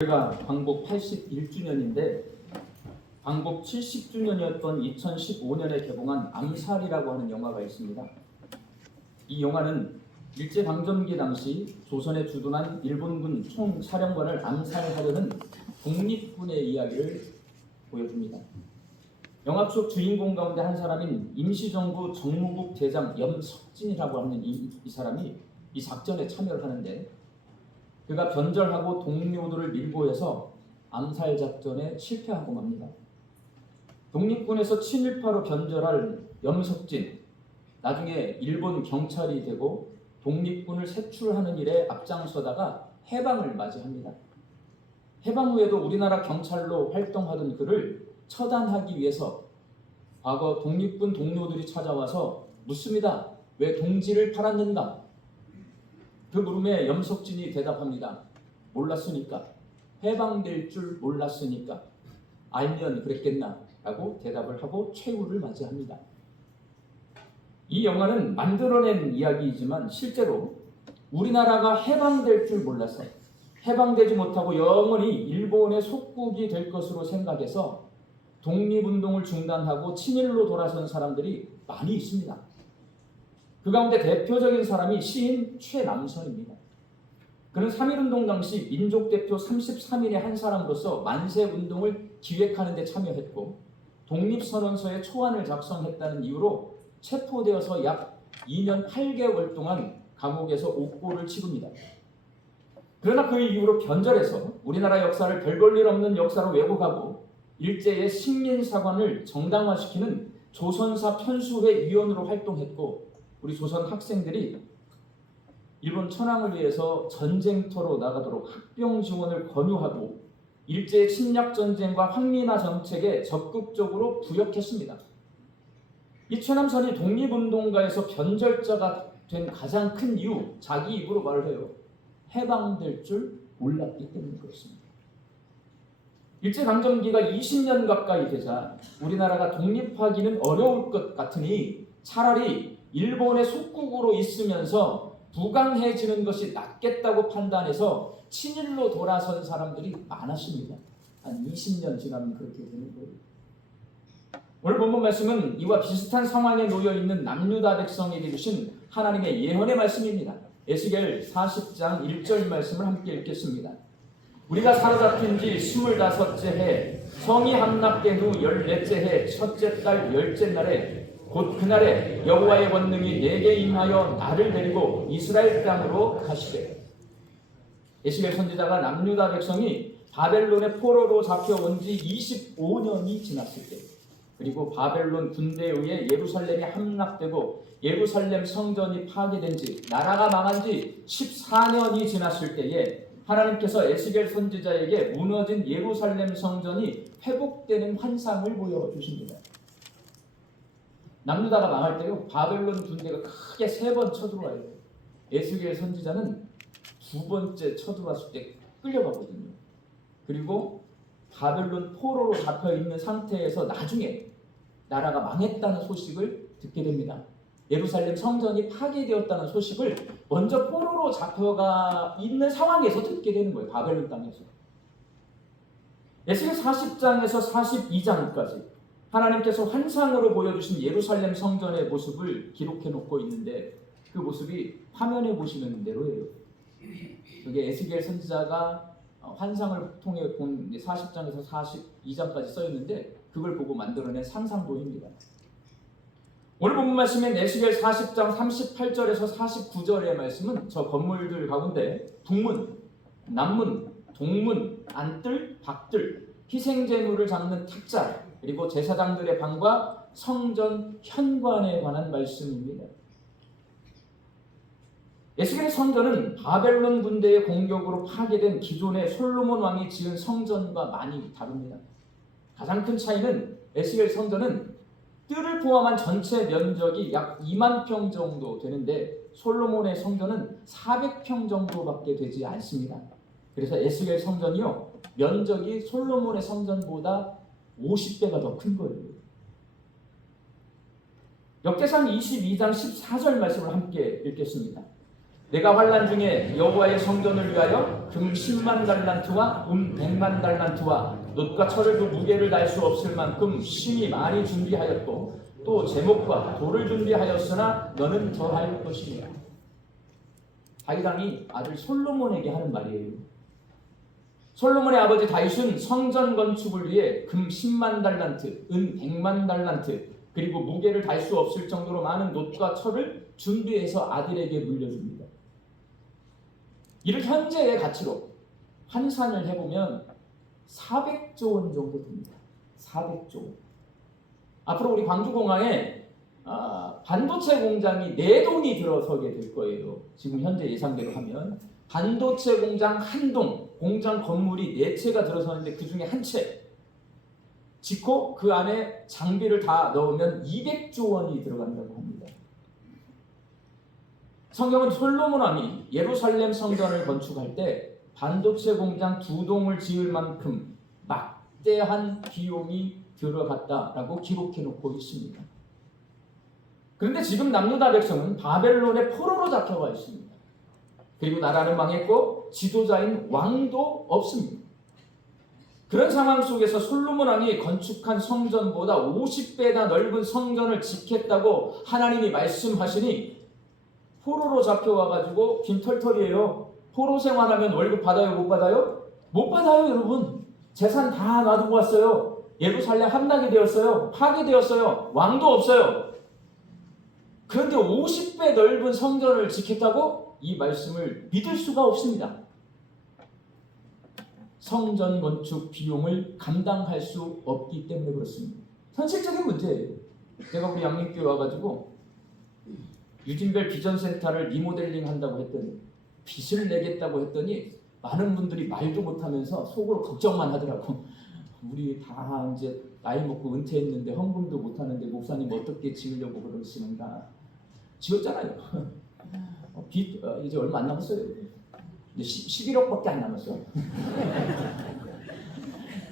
저희가 광복 81주년인데 광복 70주년이었던 2015년에 개봉한 암살이라고 하는 영화가 있습니다. 이 영화는 일제강점기 당시 조선에 주둔한 일본군 총사령관을 암살하려는 독립군의 이야기를 보여줍니다. 영화 속 주인공 가운데 한 사람인 임시정부 정무국 대장 염석진이라고 하는 이 사람이 이 작전에 참여를 하는데, 그가 변절하고 동료들을 밀고 해서 암살 작전에 실패하고 맙니다. 독립군에서 친일파로 변절할 염석진, 나중에 일본 경찰이 되고 독립군을 색출하는 일에 앞장서다가 해방을 맞이합니다. 해방 후에도 우리나라 경찰로 활동하던 그를 처단하기 위해서 과거 독립군 동료들이 찾아와서 묻습니다. 왜 동지를 팔았는가? 그 물음에 염석진이 대답합니다. 몰랐으니까. 해방될 줄 몰랐으니까. 알면 그랬겠나? 라고 대답을 하고 최후를 맞이합니다. 이 영화는 만들어낸 이야기이지만 실제로 우리나라가 해방될 줄 몰라서 해방되지 못하고 영원히 일본의 속국이 될 것으로 생각해서 독립운동을 중단하고 친일로 돌아선 사람들이 많이 있습니다. 그 가운데 대표적인 사람이 시인 최남선입니다. 그는 3.1운동 당시 민족대표 33인의 한 사람으로서 만세운동을 기획하는 데 참여했고 독립선언서의 초안을 작성했다는 이유로 체포되어서 약 2년 8개월 동안 감옥에서 옥고를 치릅니다. 그러나 그 이후로 변절해서 우리나라 역사를 별 볼 일 없는 역사로 왜곡하고 일제의 식민사관을 정당화시키는 조선사 편수회 위원으로 활동했고, 우리 조선 학생들이 일본 천황을 위해서 전쟁터로 나가도록 학병 지원을 권유하고 일제의 침략 전쟁과 황민화 정책에 적극적으로 부역했습니다. 이 최남선이 독립운동가에서 변절자가 된 가장 큰 이유, 자기 입으로 말을 해요. 해방될 줄 몰랐기 때문에 그렇습니다. 일제강점기가 20년 가까이 되자 우리나라가 독립하기는 어려울 것 같으니 차라리 일본의 속국으로 있으면서 부강해지는 것이 낫겠다고 판단해서 친일로 돌아선 사람들이 많았습니다. 한 20년 지나면 그렇게 되는 거예요. 오늘 본문 말씀은 이와 비슷한 상황에 놓여 있는 남유다 백성에게 주신 하나님의 예언의 말씀입니다. 에스겔 40장 1절 말씀을 함께 읽겠습니다. 우리가 사로잡힌 지 25째 해 성이 함락된 후 14째 해 첫째 달 10째 날에 곧 그날에 여호와의 권능이 내게 임하여 나를 데리고 이스라엘 땅으로 가시되. 에스겔 선지자가 남유다 백성이 바벨론의 포로로 잡혀온 지 25년이 지났을 때, 그리고 바벨론 군대에 의해 예루살렘이 함락되고 예루살렘 성전이 파괴된 지, 나라가 망한 지 14년이 지났을 때에 하나님께서 에스겔 선지자에게 무너진 예루살렘 성전이 회복되는 환상을 보여주십니다. 남유다가 망할 때요, 바벨론 군대가 크게 3번 쳐들어와요. 에스겔 선지자는 2번째 쳐들어왔을 때 끌려가거든요. 그리고 바벨론 포로로 잡혀있는 상태에서 나중에 나라가 망했다는 소식을 듣게 됩니다. 예루살렘 성전이 파괴되었다는 소식을 먼저 포로로 잡혀가 있는 상황에서 듣게 되는 거예요. 바벨론 땅에서. 에스겔 40장에서 42장까지 하나님께서 환상으로 보여주신 예루살렘 성전의 모습을 기록해 놓고 있는데, 그 모습이 화면에 보시는 대로예요. 그게 에스겔 선지자가 환상을 통해 본 40장에서 42장까지 써 있는데, 그걸 보고 만들어낸 상상도입니다. 오늘 본문 말씀인 에스겔 40장 38절에서 49절의 말씀은 저 건물들 가운데 북문, 남문, 동문, 안뜰, 밖뜰, 희생제물을 잡는 탁자, 그리고 제사장들의 방과 성전 현관에 관한 말씀입니다. 에스겔의 성전은 바벨론 군대의 공격으로 파괴된 기존의 솔로몬 왕이 지은 성전과 많이 다릅니다. 가장 큰 차이는 에스겔 성전은 뜰을 포함한 전체 면적이 약 2만 평 정도 되는데 솔로몬의 성전은 400평 정도밖에 되지 않습니다. 그래서 에스겔 성전이요, 면적이 솔로몬의 성전보다 50배가 더 큰 거예요. 역대상 22장 14절 말씀을 함께 읽겠습니다. 내가 환난 중에 여호와의 성전을 위하여 금 10만 달란트와 은 100만 달란트와 놋과 철을 그 무게를 달 수 없을 만큼 심히 많이 준비하였고 또 제목과 돌을 준비하였으나 너는 더할 것이니라. 다윗 왕이 아들 솔로몬에게 하는 말이에요. 솔로몬의 아버지 다윗은 성전 건축을 위해 금 10만 달란트, 은 100만 달란트, 그리고 무게를 달 수 없을 정도로 많은 놋과 철을 준비해서 아들에게 물려줍니다. 이를 현재의 가치로 환산을 해보면 400조 원 정도 됩니다. 400조 원. 앞으로 우리 광주공항에 반도체 공장이 4동이 들어서게 될 거예요. 지금 현재 예상대로 하면 반도체 공장 한 동, 공장 건물이 4채가 들어서는데 그 중에 한 채 짓고 그 안에 장비를 다 넣으면 200조 원이 들어간다고 합니다. 성경은 솔로몬 왕이 예루살렘 성전을 건축할 때 반도체 공장 2동을 지을 만큼 막대한 비용이 들어갔다라고 기록해 놓고 있습니다. 그런데 지금 남유다 백성은 바벨론의 포로로 잡혀가 있습니다. 그리고 나라는 망했고 지도자인 왕도 없습니다. 그런 상황 속에서 솔로몬 왕이 건축한 성전보다 50배나 넓은 성전을 짓겠다고 하나님이 말씀하시니 포로로 잡혀와가지고 빈털털이에요. 포로 생활하면 월급 받아요? 못 받아요? 못 받아요, 여러분. 재산 다 놔두고 왔어요. 예루살렘 함락이 되었어요. 파괴되었어요. 왕도 없어요. 그런데 50배 넓은 성전을 짓겠다고? 이 말씀을 믿을 수가 없습니다. 성전 건축 비용을 감당할 수 없기 때문에 그렇습니다. 현실적인 문제예요. 제가 우리 양림교회 와가지고 유진별 비전센터를 리모델링 한다고 했더니 빚을 내겠다고 했더니 많은 분들이 말도 못하면서 속으로 걱정만 하더라고. 우리 다 이제 나이 먹고 은퇴했는데 헌금도 못하는데 목사님 어떻게 지으려고 그러시는가. 지었잖아요. 빚 이제 얼마 안 남았어요. 11억밖에 안 남았어요.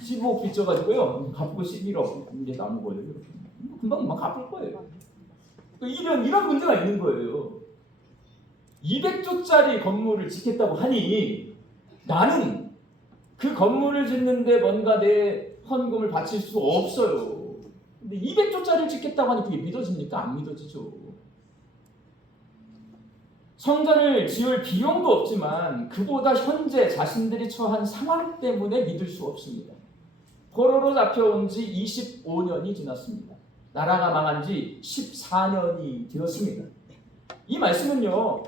15억 빚져가지고요. 갚고 11억 이제 남은 거예요. 금방 갚을 거예요. 이런 문제가 있는 거예요. 200조짜리 건물을 짓겠다고 하니 나는 그 건물을 짓는데 뭔가 내 헌금을 바칠 수 없어요. 근데 200조짜리를 짓겠다고 하니 그게 믿어집니까? 안 믿어지죠. 성전을 지을 비용도 없지만 그보다 현재 자신들이 처한 상황 때문에 믿을 수 없습니다. 포로로 잡혀온 지 25년이 지났습니다. 나라가 망한 지 14년이 되었습니다. 이 말씀은요,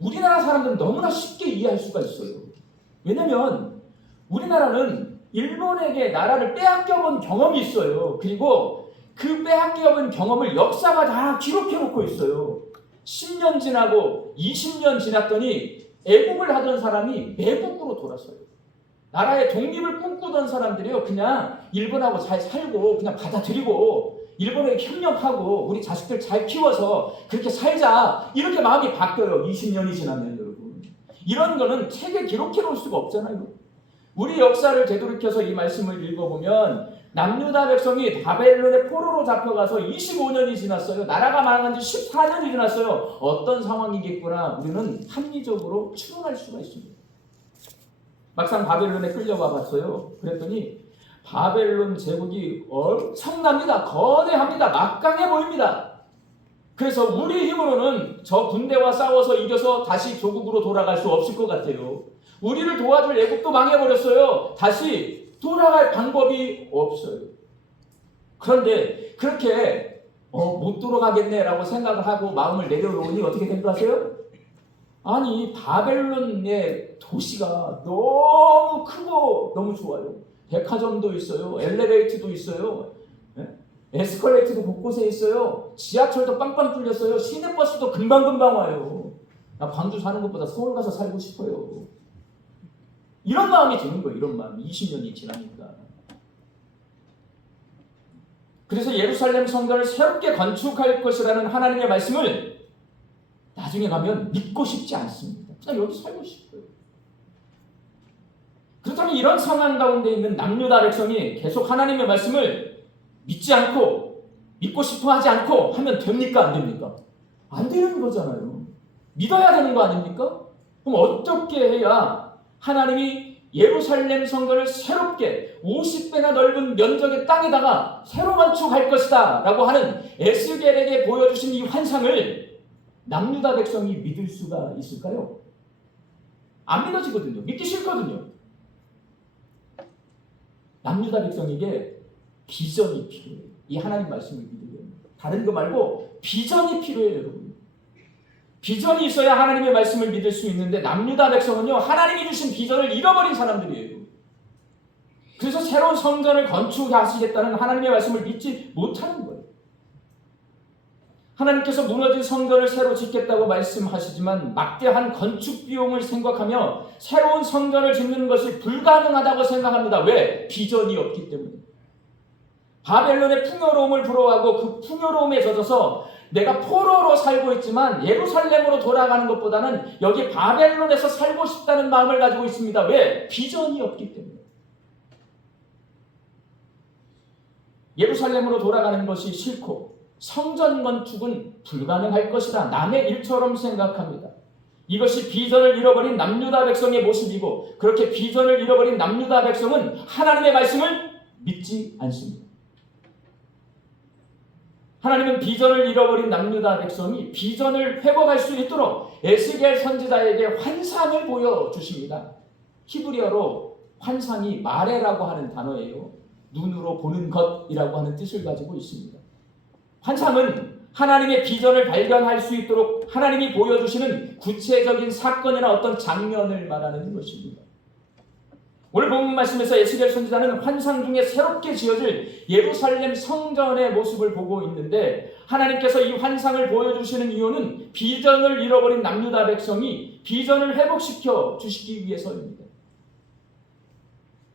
우리나라 사람들은 너무나 쉽게 이해할 수가 있어요. 왜냐하면 우리나라는 일본에게 나라를 빼앗겨본 경험이 있어요. 그리고 그 빼앗겨본 경험을 역사가 다 기록해 놓고 있어요. 10년 지나고 20년 지났더니 애국을 하던 사람이 매국으로 돌아서요. 나라의 독립을 꿈꾸던 사람들이요, 그냥 일본하고 잘 살고 그냥 받아들이고 일본에게 협력하고 우리 자식들 잘 키워서 그렇게 살자, 이렇게 마음이 바뀌어요. 20년이 지나면. 여러분, 이런 거는 책에 기록해 놓을 수가 없잖아요. 우리 역사를 되돌이켜서 이 말씀을 읽어보면 남유다 백성이 바벨론의 포로로 잡혀가서 25년이 지났어요. 나라가 망한 지 14년이 지났어요. 어떤 상황이겠구나 우리는 합리적으로 추론할 수가 있습니다. 막상 바벨론에 끌려와 봤어요. 그랬더니 바벨론 제국이 엄청납니다. 거대합니다. 막강해 보입니다. 그래서 우리 힘으로는 저 군대와 싸워서 이겨서 다시 조국으로 돌아갈 수 없을 것 같아요. 우리를 도와줄 애국도 망해버렸어요. 다시 돌아갈 방법이 없어요. 그런데 그렇게 못 돌아가겠네라고 생각을 하고 마음을 내려놓으니 어떻게 된 거 아세요? 아니, 바벨론의 도시가 너무 크고 너무 좋아요. 백화점도 있어요. 엘리베이터도 있어요. 에스컬레이터도 곳곳에 있어요. 지하철도 빵빵 뚫렸어요. 시내버스도 금방금방 와요. 나 광주 사는 것보다 서울 가서 살고 싶어요. 이런 마음이 드는 거예요. 이런 마음. 20년이 지나니까. 그래서 예루살렘 성전을 새롭게 건축할 것이라는 하나님의 말씀을 나중에 가면 믿고 싶지 않습니다. 그냥 여기 살고 싶어요. 그렇다면 이런 상황 가운데 있는 남유다 백성이 계속 하나님의 말씀을 믿지 않고 믿고 싶어 하지 않고 하면 됩니까? 안 됩니까? 안 되는 거잖아요. 믿어야 되는 거 아닙니까? 그럼 어떻게 해야 하나님이 예루살렘 성전을 새롭게 50배나 넓은 면적의 땅에다가 새로 건축할 것이다 라고 하는 에스겔에게 보여주신 이 환상을 남유다 백성이 믿을 수가 있을까요? 안 믿어지거든요. 믿기 싫거든요. 남유다 백성에게 비전이 필요해요. 이 하나님 말씀을 믿으려면. 다른 거 말고 비전이 필요해요, 여러분. 비전이 있어야 하나님의 말씀을 믿을 수 있는데 남유다 백성은요, 하나님이 주신 비전을 잃어버린 사람들이에요. 그래서 새로운 성전을 건축하시겠다는 하나님의 말씀을 믿지 못하는 거예요. 하나님께서 무너진 성전을 새로 짓겠다고 말씀하시지만 막대한 건축 비용을 생각하며 새로운 성전을 짓는 것이 불가능하다고 생각합니다. 왜? 비전이 없기 때문에. 바벨론의 풍요로움을 부러워하고 그 풍요로움에 젖어서 내가 포로로 살고 있지만 예루살렘으로 돌아가는 것보다는 여기 바벨론에서 살고 싶다는 마음을 가지고 있습니다. 왜? 비전이 없기 때문에. 예루살렘으로 돌아가는 것이 싫고 성전 건축은 불가능할 것이다. 남의 일처럼 생각합니다. 이것이 비전을 잃어버린 남유다 백성의 모습이고 그렇게 비전을 잃어버린 남유다 백성은 하나님의 말씀을 믿지 않습니다. 하나님은 비전을 잃어버린 남유다 백성이 비전을 회복할 수 있도록 에스겔 선지자에게 환상을 보여주십니다. 히브리어로 환상이 마레라고 하는 단어예요. 눈으로 보는 것이라고 하는 뜻을 가지고 있습니다. 환상은 하나님의 비전을 발견할 수 있도록 하나님이 보여주시는 구체적인 사건이나 어떤 장면을 말하는 것입니다. 오늘 본문 말씀에서 에스겔 선지자는 환상 중에 새롭게 지어질 예루살렘 성전의 모습을 보고 있는데 하나님께서 이 환상을 보여주시는 이유는 비전을 잃어버린 남유다 백성이 비전을 회복시켜 주시기 위해서입니다.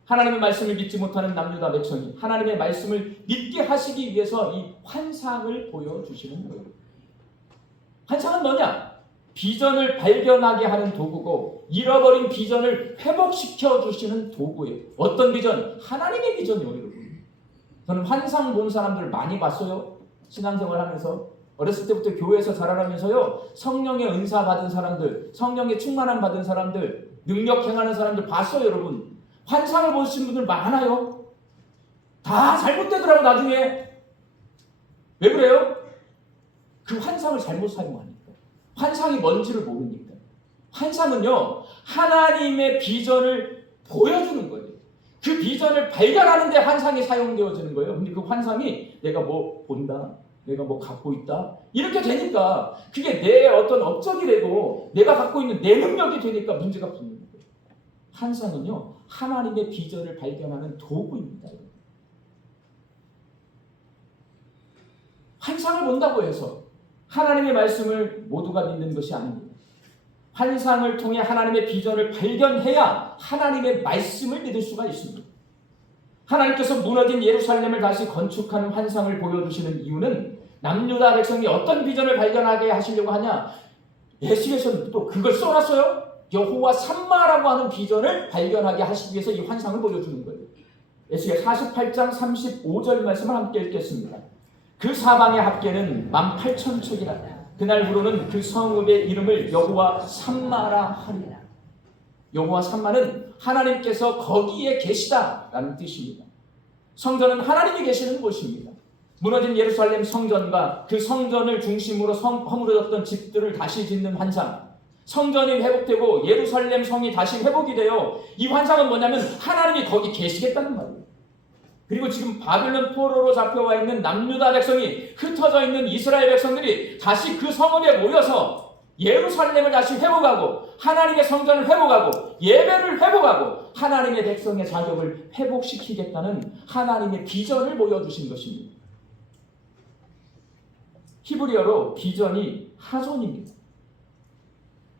하나님의 말씀을 믿지 못하는 남유다 백성이 하나님의 말씀을 믿게 하시기 위해서 이 환상을 보여주시는 거예요. 환상은 뭐냐? 비전을 발견하게 하는 도구고 잃어버린 비전을 회복시켜 주시는 도구예요. 어떤 비전? 하나님의 비전이요, 여러분. 저는 환상 본 사람들 많이 봤어요. 신앙생활 하면서. 어렸을 때부터 교회에서 자라나면서요. 성령의 은사 받은 사람들, 성령의 충만함 받은 사람들, 능력 행하는 사람들 봤어요, 여러분. 환상을 보신 분들 많아요. 다 잘못되더라고 나중에. 왜 그래요? 그 환상을 잘못 사용하니까. 환상이 뭔지를 모르니까. 환상은요, 하나님의 비전을 보여주는 거예요. 그 비전을 발견하는 데 환상이 사용되어지는 거예요. 근데 그 환상이 내가 뭐 본다, 내가 뭐 갖고 있다, 이렇게 되니까 그게 내 어떤 업적이 되고 내가 갖고 있는 내 능력이 되니까 문제가 붙는 거예요. 환상은요, 하나님의 비전을 발견하는 도구입니다. 환상을 본다고 해서 하나님의 말씀을 모두가 믿는 것이 아닙니다. 환상을 통해 하나님의 비전을 발견해야 하나님의 말씀을 믿을 수가 있습니다. 하나님께서 무너진 예루살렘을 다시 건축하는 환상을 보여주시는 이유는 남유다 백성이 어떤 비전을 발견하게 하시려고 하냐? 에스겔서는 또 그걸 써놨어요. 여호와 삼마라고 하는 비전을 발견하게 하시기 위해서 이 환상을 보여주는 거예요. 에스겔 48장 35절 말씀을 함께 읽겠습니다. 그 사방의 합계는 18,000척이라. 그날부로는 그 성읍의 이름을 여호와 삼마라 하리라. 여호와 삼마는 하나님께서 거기에 계시다라는 뜻입니다. 성전은 하나님이 계시는 곳입니다. 무너진 예루살렘 성전과 그 성전을 중심으로 허물어졌던 집들을 다시 짓는 환상, 성전이 회복되고 예루살렘 성이 다시 회복이 되어 이 환상은 뭐냐면 하나님이 거기 계시겠다는 말이에요. 그리고 지금 바벨론 포로로 잡혀와 있는 남유다 백성이 흩어져 있는 이스라엘 백성들이 다시 그 성읍에 모여서 예루살렘을 다시 회복하고 하나님의 성전을 회복하고 예배를 회복하고 하나님의 백성의 자격을 회복시키겠다는 하나님의 비전을 보여주신 것입니다. 히브리어로 비전이 하존입니다.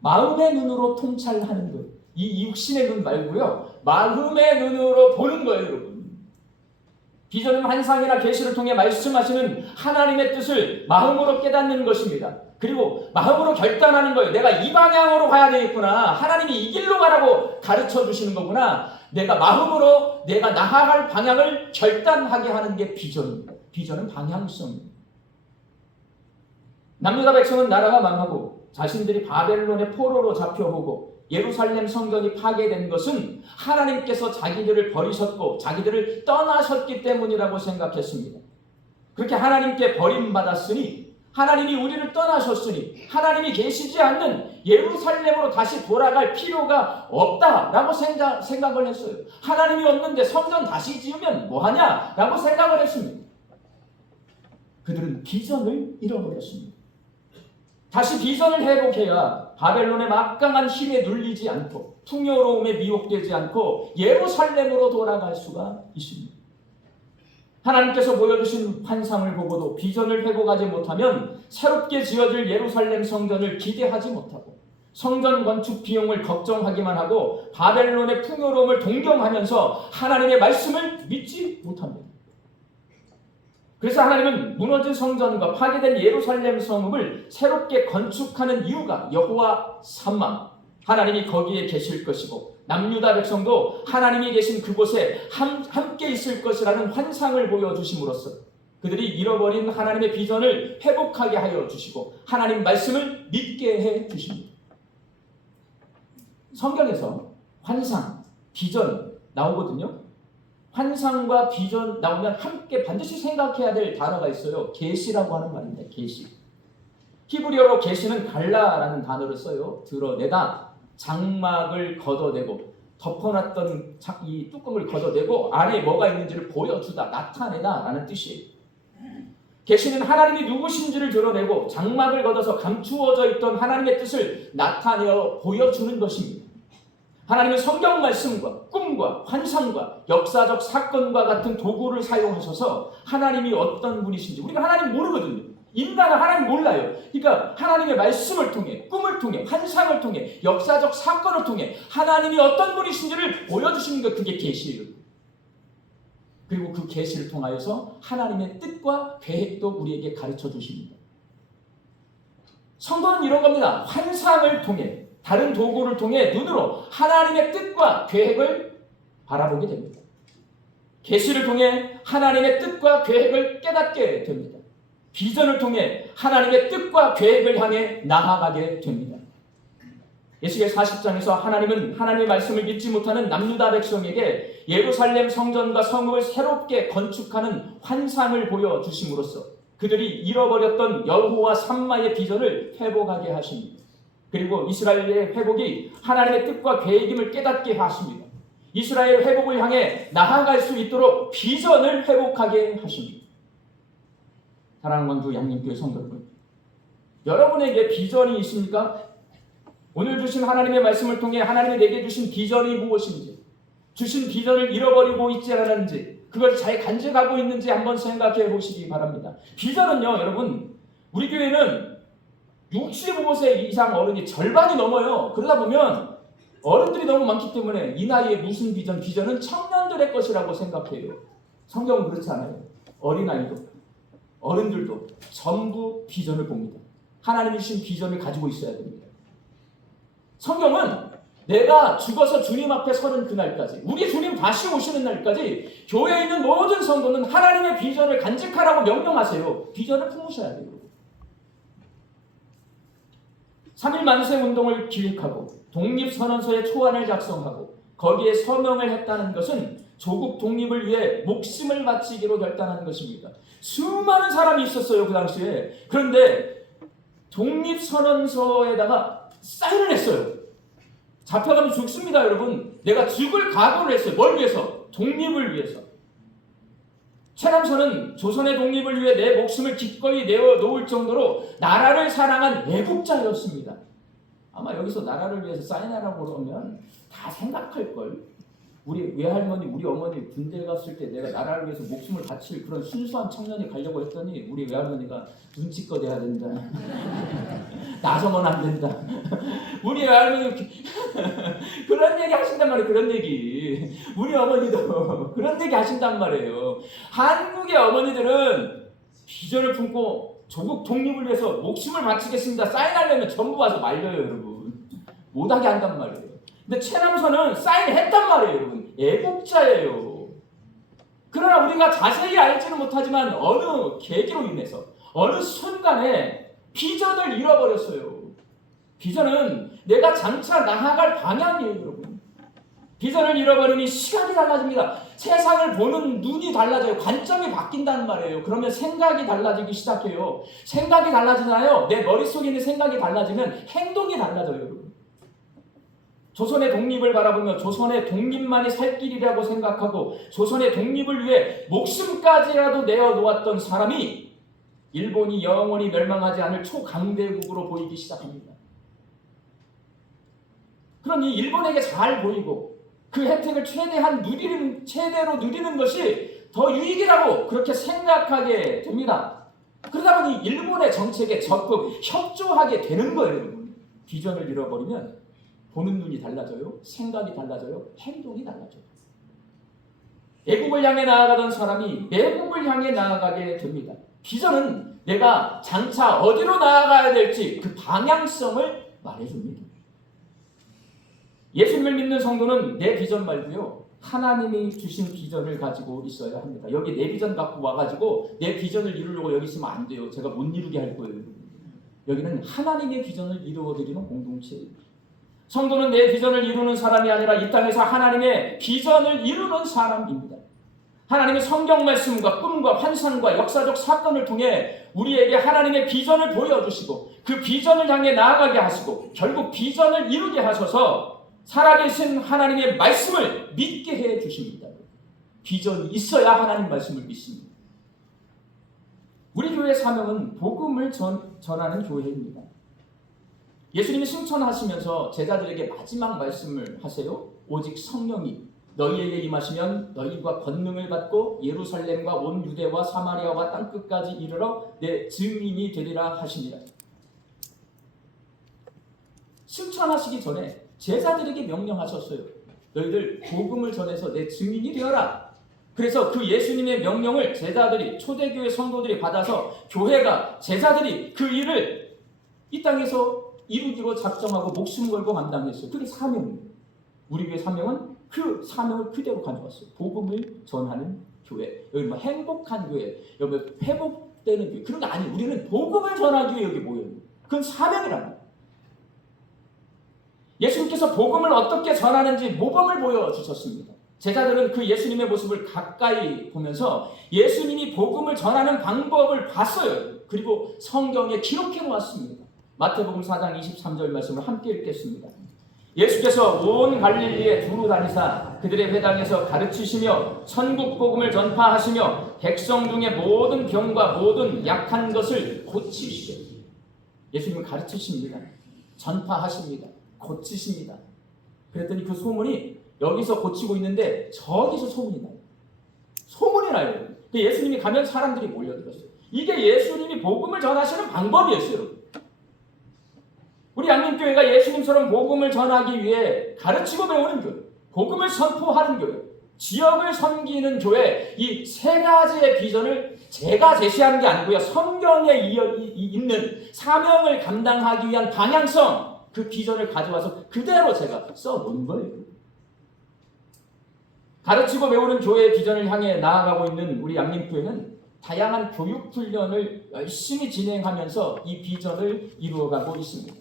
마음의 눈으로 통찰하는 것. 이 육신의 눈 말고요. 마음의 눈으로 보는 거예요, 여러분. 비전은 환상이나 계시를 통해 말씀하시는 하나님의 뜻을 마음으로 깨닫는 것입니다. 그리고 마음으로 결단하는 거예요. 내가 이 방향으로 가야 되겠구나. 하나님이 이 길로 가라고 가르쳐 주시는 거구나. 내가 마음으로 내가 나아갈 방향을 결단하게 하는 게 비전입니다. 비전은 방향성입니다. 남유다 백성은 나라가 망하고 자신들이 바벨론의 포로로 잡혀오고 예루살렘 성전이 파괴된 것은 하나님께서 자기들을 버리셨고 자기들을 떠나셨기 때문이라고 생각했습니다. 그렇게 하나님께 버림받았으니, 하나님이 우리를 떠나셨으니 하나님이 계시지 않는 예루살렘으로 다시 돌아갈 필요가 없다라고 생각을 했어요. 하나님이 없는데 성전 다시 지으면 뭐하냐라고 생각을 했습니다. 그들은 비전을 잃어버렸습니다. 다시 비전을 회복해야 바벨론의 막강한 힘에 눌리지 않고 풍요로움에 미혹되지 않고 예루살렘으로 돌아갈 수가 있습니다. 하나님께서 보여주신 환상을 보고도 비전을 회복하지 못하면 새롭게 지어질 예루살렘 성전을 기대하지 못하고 성전 건축 비용을 걱정하기만 하고 바벨론의 풍요로움을 동경하면서 하나님의 말씀을 믿지 못합니다. 그래서 하나님은 무너진 성전과 파괴된 예루살렘 성읍을 새롭게 건축하는 이유가 여호와 삼마, 하나님이 거기에 계실 것이고 남유다 백성도 하나님이 계신 그곳에 함께 있을 것이라는 환상을 보여주심으로써 그들이 잃어버린 하나님의 비전을 회복하게 하여 주시고 하나님 말씀을 믿게 해 주십니다. 성경에서 환상, 비전 나오거든요. 환상과 비전 나오면 함께 반드시 생각해야 될 단어가 있어요. 계시라고 하는 말입니다. 계시. 히브리어로 계시는 갈라라는 단어를 써요. 드러내다, 장막을 걷어내고 덮어놨던 이 뚜껑을 걷어내고 안에 뭐가 있는지를 보여주다, 나타내다 라는 뜻이에요. 계시는 하나님이 누구신지를 드러내고 장막을 걷어서 감추어져 있던 하나님의 뜻을 나타내어 보여주는 것입니다. 하나님은 성경 말씀과 꿈과 환상과 역사적 사건과 같은 도구를 사용하셔서 하나님이 어떤 분이신지, 우리가 하나님 모르거든요. 인간은 하나님 몰라요. 그러니까 하나님의 말씀을 통해, 꿈을 통해, 환상을 통해, 역사적 사건을 통해 하나님이 어떤 분이신지를 보여주시는 것, 그게 계시예요. 그리고 그 계시를 통하여서 하나님의 뜻과 계획도 우리에게 가르쳐 주십니다. 성도는 이런 겁니다. 환상을 통해, 다른 도구를 통해 눈으로 하나님의 뜻과 계획을 바라보게 됩니다. 계시를 통해 하나님의 뜻과 계획을 깨닫게 됩니다. 비전을 통해 하나님의 뜻과 계획을 향해 나아가게 됩니다. 에스겔 40장에서 하나님은 하나님의 말씀을 믿지 못하는 남유다 백성에게 예루살렘 성전과 성읍을 새롭게 건축하는 환상을 보여주심으로써 그들이 잃어버렸던 여호와 삼마의 비전을 회복하게 하십니다. 그리고 이스라엘의 회복이 하나님의 뜻과 계획임을 깨닫게 하십니다. 이스라엘 회복을 향해 나아갈 수 있도록 비전을 회복하게 하십니다. 사랑하는 광주 양림교회 성도 여러분, 여러분에게 비전이 있습니까? 오늘 주신 하나님의 말씀을 통해 하나님이 내게 주신 비전이 무엇인지, 주신 비전을 잃어버리고 있지 않았는지, 그걸 잘 간직하고 있는지 한번 생각해 보시기 바랍니다. 비전은요, 여러분, 우리 교회는 65세 이상 어른이 절반이 넘어요. 그러다 보면 어른들이 너무 많기 때문에 이 나이에 무슨 비전? 비전은 청년들의 것이라고 생각해요. 성경은 그렇지 않아요. 어린아이도 어른들도 전부 비전을 봅니다. 하나님이 주신 비전을 가지고 있어야 됩니다. 성경은 내가 죽어서 주님 앞에 서는 그날까지, 우리 주님 다시 오시는 날까지 교회에 있는 모든 성도는 하나님의 비전을 간직하라고 명령하세요. 비전을 품으셔야 돼요. 3.1 만세 운동을 기획하고 독립선언서의 초안을 작성하고 거기에 서명을 했다는 것은 조국 독립을 위해 목숨을 바치기로 결단한 것입니다. 수많은 사람이 있었어요, 그 당시에. 그런데 독립선언서에다가 사인을 했어요. 잡혀가면 죽습니다, 여러분. 내가 죽을 각오를 했어요. 뭘 위해서? 독립을 위해서. 최남선은 조선의 독립을 위해 내 목숨을 기꺼이 내어놓을 정도로 나라를 사랑한 애국자였습니다. 아마 여기서 나라를 위해서 사인하라고 그러면 다 생각할걸. 우리 외할머니, 우리 어머니 군대 갔을 때 내가 나라를 위해서 목숨을 바칠 그런 순수한 청년이 가려고 했더니 우리 외할머니가 눈치껏 해야 된다. 나서면 안 된다. 우리 외할머니 그런 얘기 하신단 말이에요. 그런 얘기. 우리 어머니도 그런 얘기 하신단 말이에요. 한국의 어머니들은 비전을 품고 조국 독립을 위해서 목숨을 바치겠습니다. 사인하려면 전부 와서 말려요, 여러분. 못하게 한단 말이에요. 근데 최남선은 사인했단 말이에요, 여러분. 애국자예요. 그러나 우리가 자세히 알지는 못하지만 어느 계기로 인해서 어느 순간에 비전을 잃어버렸어요. 비전은 내가 장차 나아갈 방향이에요, 여러분. 비전을 잃어버리니 시각이 달라집니다. 세상을 보는 눈이 달라져요. 관점이 바뀐다는 말이에요. 그러면 생각이 달라지기 시작해요. 생각이 달라지잖아요. 내 머릿속에 있는 생각이 달라지면 행동이 달라져요, 여러분. 조선의 독립을 바라보며 조선의 독립만이 살 길이라고 생각하고 조선의 독립을 위해 목숨까지라도 내어놓았던 사람이 일본이 영원히 멸망하지 않을 초강대국으로 보이기 시작합니다. 그러니 일본에게 잘 보이고 그 혜택을 최대로 누리는 것이 더 유익이라고 그렇게 생각하게 됩니다. 그러다 보니 일본의 정책에 적극 협조하게 되는 거예요, 여러분. 비전을 잃어버리면 보는 눈이 달라져요. 생각이 달라져요. 행동이 달라져요. 애국을 향해 나아가던 사람이 매국을 향해 나아가게 됩니다. 비전은 내가 장차 어디로 나아가야 될지 그 방향성을 말해줍니다. 예수님을 믿는 성도는 내 비전 말고요, 하나님이 주신 비전을 가지고 있어야 합니다. 여기 내 비전 갖고 와가지고 내 비전을 이루려고 여기 있으면 안 돼요. 제가 못 이루게 할 거예요. 여기는 하나님의 비전을 이루어드리는 공동체예요. 성도는 내 비전을 이루는 사람이 아니라 이 땅에서 하나님의 비전을 이루는 사람입니다. 하나님의 성경 말씀과 꿈과 환상과 역사적 사건을 통해 우리에게 하나님의 비전을 보여주시고 그 비전을 향해 나아가게 하시고 결국 비전을 이루게 하셔서 살아계신 하나님의 말씀을 믿게 해 주십니다. 비전이 있어야 하나님 말씀을 믿습니다. 우리 교회의 사명은 복음을 전하는 교회입니다. 예수님이 승천하시면서 제자들에게 마지막 말씀을 하세요. 오직 성령이 너희에게 임하시면 너희가 권능을 받고 예루살렘과 온 유대와 사마리아와 땅끝까지 이르러 내 증인이 되리라 하시니라. 승천하시기 전에 제자들에게 명령하셨어요. 너희들 복음을 전해서 내 증인이 되어라. 그래서 그 예수님의 명령을 제자들이, 초대교회 성도들이 받아서 교회가, 제자들이 그 일을 이 땅에서 이루기로 작정하고 목숨 걸고 감당했어요. 그게 사명입니다. 우리 교회 사명은 그 사명을 그대로 가져왔어요. 복음을 전하는 교회. 여기 뭐 행복한 교회, 여기 회복되는 교회, 그런 게 아니에요. 우리는 복음을 전하기 위해 여기 모여요. 그건 사명이랍니다. 예수님께서 복음을 어떻게 전하는지 모범을 보여주셨습니다. 제자들은 그 예수님의 모습을 가까이 보면서 예수님이 복음을 전하는 방법을 봤어요. 그리고 성경에 기록해 놓았습니다. 마태복음 4장 23절 말씀을 함께 읽겠습니다. 예수께서 온 갈릴리에 두루 다니사 그들의 회당에서 가르치시며 천국 복음을 전파하시며 백성 중에 모든 병과 모든 약한 것을 고치시되. 예수님은 가르치십니다. 전파하십니다. 고치십니다. 그랬더니 그 소문이 여기서 고치고 있는데 저기서 소문이 나요. 소문이 나요. 예수님이 가면 사람들이 몰려들었어요. 이게 예수님이 복음을 전하시는 방법이었어요. 우리 양림교회가 예수님처럼 복음을 전하기 위해 가르치고 배우는 교회, 복음을 선포하는 교회, 지역을 섬기는 교회, 이 세 가지의 비전을 제가 제시하는 게 아니고요. 성경에 있는 사명을 감당하기 위한 방향성, 그 비전을 가져와서 그대로 제가 써놓은 거예요. 가르치고 배우는 교회의 비전을 향해 나아가고 있는 우리 양림교회는 다양한 교육 훈련을 열심히 진행하면서 이 비전을 이루어가고 있습니다.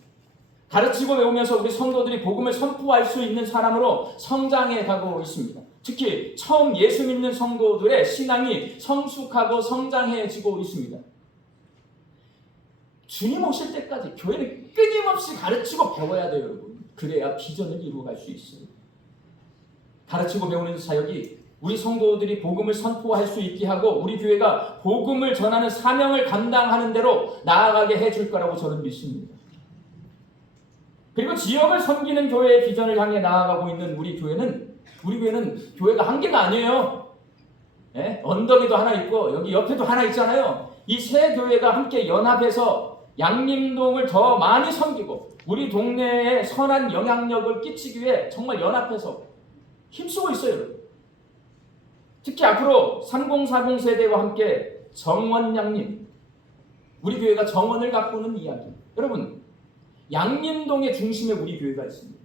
가르치고 배우면서 우리 성도들이 복음을 선포할 수 있는 사람으로 성장해 가고 있습니다. 특히 처음 예수 믿는 성도들의 신앙이 성숙하고 성장해지고 있습니다. 주님 오실 때까지 교회는 끊임없이 가르치고 배워야 돼요, 여러분. 그래야 비전을 이루어갈 수 있어요. 가르치고 배우는 사역이 우리 성도들이 복음을 선포할 수 있게 하고 우리 교회가 복음을 전하는 사명을 감당하는 대로 나아가게 해줄 거라고 저는 믿습니다. 그리고 지역을 섬기는 교회의 비전을 향해 나아가고 있는 우리 교회는 교회가 한 개가 아니에요. 네? 언덕에도 하나 있고 여기 옆에도 하나 있잖아요. 이 세 교회가 함께 연합해서 양림동을 더 많이 섬기고 우리 동네에 선한 영향력을 끼치기 위해 정말 연합해서 힘쓰고 있어요. 특히 앞으로 3040 세대와 함께 정원 양림, 우리 교회가 정원을 가꾸는 이야기. 여러분, 양림동의 중심에 우리 교회가 있습니다.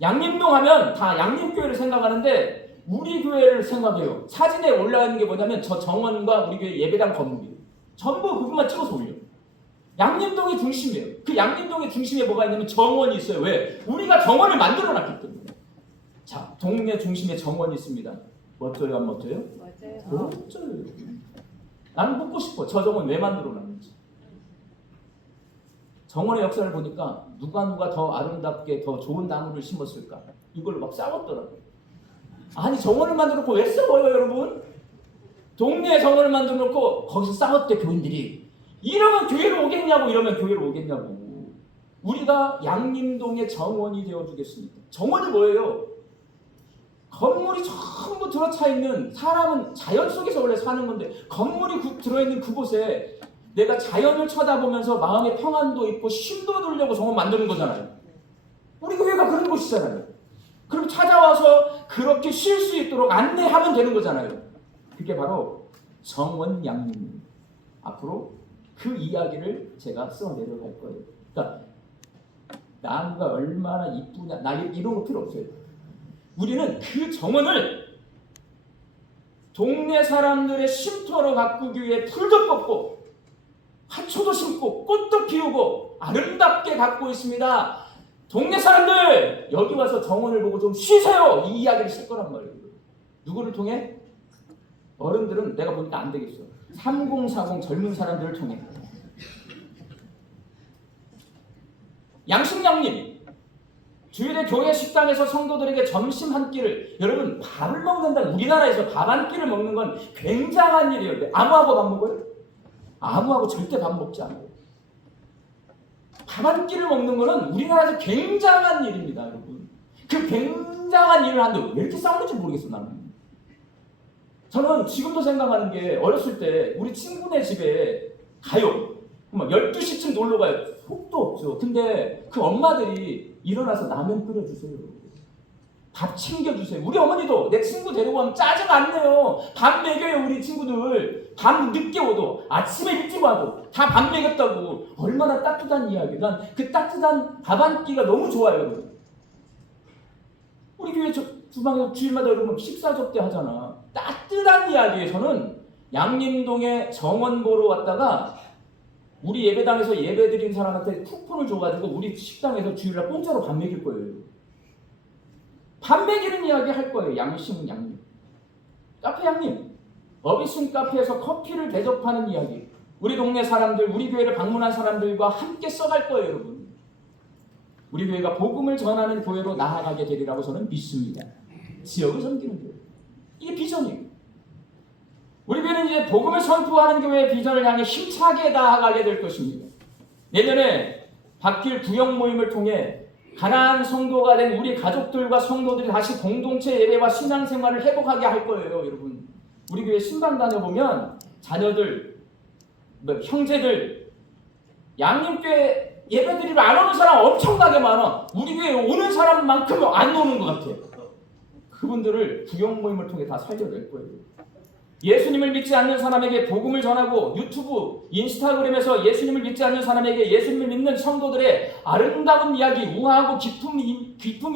양림동 하면 다 양림교회를 생각하는데 우리 교회를 생각해요. 사진에 올라있는 게 뭐냐면 저 정원과 우리 교회 예배당 건물이에요. 전부 그것만 찍어서 올려요. 양림동이 중심이에요. 그 양림동의 중심에 뭐가 있냐면 정원이 있어요. 왜? 우리가 정원을 만들어놨기 때문에. 자, 동네 중심에 정원이 있습니다. 멋져요, 안 멋져요? 맞아요. 멋져요. 나는 묻고 싶어. 저 정원 왜 만들어놨는지. 정원의 역사를 보니까 누가 더 아름답게 더 좋은 나무를 심었을까? 이걸로 막 싸웠더라고요. 아니, 정원을 만들어놓고 왜 싸워요, 여러분? 동네에 정원을 만들어놓고 거기서 싸웠대, 교인들이. 이러면 교회로 오겠냐고, 이러면 교회로 오겠냐고. 우리가 양림동의 정원이 되어주겠습니다. 정원이 뭐예요? 건물이 전부 들어차 있는, 사람은 자연 속에서 원래 사는 건데 건물이 들어있는 그곳에 내가 자연을 쳐다보면서 마음의 평안도 있고 쉼도 들려고 정원 만드는 거잖아요. 우리 교회가 그런 곳이잖아요. 그럼 찾아와서 그렇게 쉴 수 있도록 안내하면 되는 거잖아요. 그게 바로 정원 양림. 앞으로 그 이야기를 제가 써 내려갈 거예요. 그러니까 나무가 얼마나 이쁘냐, 나 이런 거 필요 없어요. 우리는 그 정원을 동네 사람들의 쉼터로 가꾸기 위해 풀도 꺾고 화초도 심고 꽃도 피우고 아름답게 갖고 있습니다. 동네 사람들 여기 와서 정원을 보고 좀 쉬세요. 이 이야기를 쓸 거란 말이에요. 누구를 통해? 어른들은 내가 보니까 안 되겠어. 3040 젊은 사람들을 통해. 양식양님, 주일에 교회 식당에서 성도들에게 점심 한 끼를, 여러분 밥을 먹는다, 우리나라에서 밥 한 끼를 먹는 건 굉장한 일이에요. 아무하고 밥 먹어요? 아무하고 절대 밥 먹지 않아요. 밥 한 끼를 먹는 거는 우리나라에서 굉장한 일입니다, 여러분. 그 굉장한 일을 하는데 왜 이렇게 싸우는지 모르겠어, 나는. 저는 지금도 생각하는 게, 어렸을 때 우리 친구네 집에 가요. 막 12시쯤 놀러 가요. 속도 없죠. 근데 그 엄마들이 일어나서 라면 끓여주세요. 밥 챙겨주세요. 우리 어머니도 내 친구 데리고 가면 짜증 안 내요. 밥 먹여요, 우리 친구들. 밤 늦게 오도 아침에 일찍 와도 다 밥 먹였다고. 얼마나 따뜻한 이야기. 난 그 따뜻한 밥 한 끼가 너무 좋아요, 여러분. 우리 교회 주방에서 주일마다 여러분 식사 접대 하잖아. 따뜻한 이야기에서는 양림동에 정원 보러 왔다가 우리 예배당에서 예배 드린 사람한테 쿠폰을 줘가지고 우리 식당에서 주일날 공짜로 밥 먹일 거예요. 밥 먹이는 이야기 할 거예요. 양심 양림. 카페 양림. 어비순 카페에서 커피를 대접하는 이야기. 우리 동네 사람들, 우리 교회를 방문한 사람들과 함께 써갈 거예요, 여러분. 우리 교회가 복음을 전하는 교회로 나아가게 되리라고 저는 믿습니다. 지역을 섬기는 교회. 이게 비전이에요. 우리 교회는 이제 복음을 선포하는 교회의 비전을 향해 힘차게 나아가게 될 것입니다. 내년에 바뀔 구역 모임을 통해 가난한 성도가 된 우리 가족들과 성도들이 다시 공동체 예배와 신앙생활을 회복하게 할 거예요, 여러분. 우리 교회 신방 다녀보면 자녀들, 형제들, 양림교회 예배드리러 안 오는 사람 엄청나게 많아. 우리 교회 오는 사람만큼 안 오는 것 같아요. 그분들을 구역 모임을 통해 다 살려낼 거예요. 예수님을 믿지 않는 사람에게 복음을 전하고 유튜브, 인스타그램에서 예수님을 믿지 않는 사람에게 예수님을 믿는 성도들의 아름다운 이야기, 우아하고 기품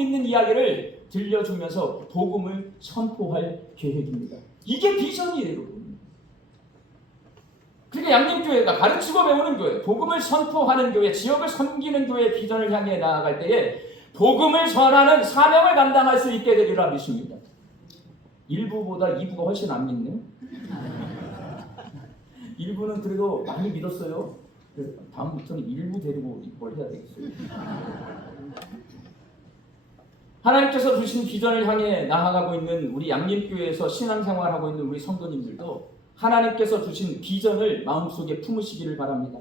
있는 이야기를 들려주면서 복음을 선포할 계획입니다. 이게 비전이에요, 여러분. 그러니까 양림교회가 가르치고 배우는 교회, 복음을 선포하는 교회, 지역을 섬기는 교회의 비전을 향해 나아갈 때에 복음을 전하는 사명을 감당할 수 있게 되리라 믿습니다. 1부보다 2부가 훨씬 안 믿네. 1부는 그래도 많이 믿었어요. 다음부터는 1부 데리고 뭘 해야 되겠어요. 하나님께서 주신 비전을 향해 나아가고 있는 우리 양림교회에서 신앙생활하고 있는 우리 성도님들도 하나님께서 주신 비전을 마음속에 품으시기를 바랍니다.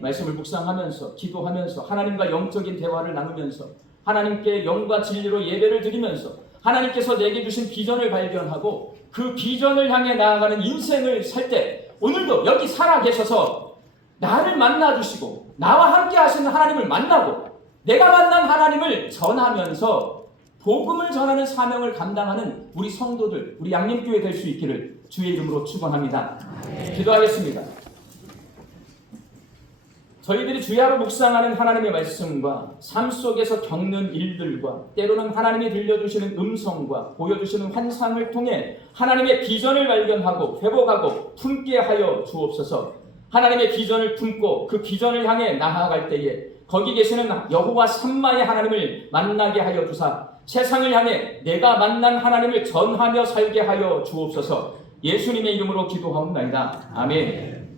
말씀을 묵상하면서 기도하면서 하나님과 영적인 대화를 나누면서 하나님께 영과 진리로 예배를 드리면서 하나님께서 내게 주신 비전을 발견하고 그 비전을 향해 나아가는 인생을 살 때 오늘도 여기 살아계셔서 나를 만나주시고 나와 함께 하시는 하나님을 만나고 내가 만난 하나님을 전하면서 복음을 전하는 사명을 감당하는 우리 성도들, 우리 양림교회 될 수 있기를 주의 이름으로 축원합니다. 기도하겠습니다. 저희들이 주야로 묵상하는 하나님의 말씀과 삶 속에서 겪는 일들과 때로는 하나님이 들려주시는 음성과 보여주시는 환상을 통해 하나님의 비전을 발견하고 회복하고 품게 하여 주옵소서. 하나님의 비전을 품고 그 비전을 향해 나아갈 때에 거기 계시는 여호와 삼마의 하나님을 만나게 하여 주사 세상을 향해 내가 만난 하나님을 전하며 살게 하여 주옵소서. 예수님의 이름으로 기도하옵나이다. 아멘.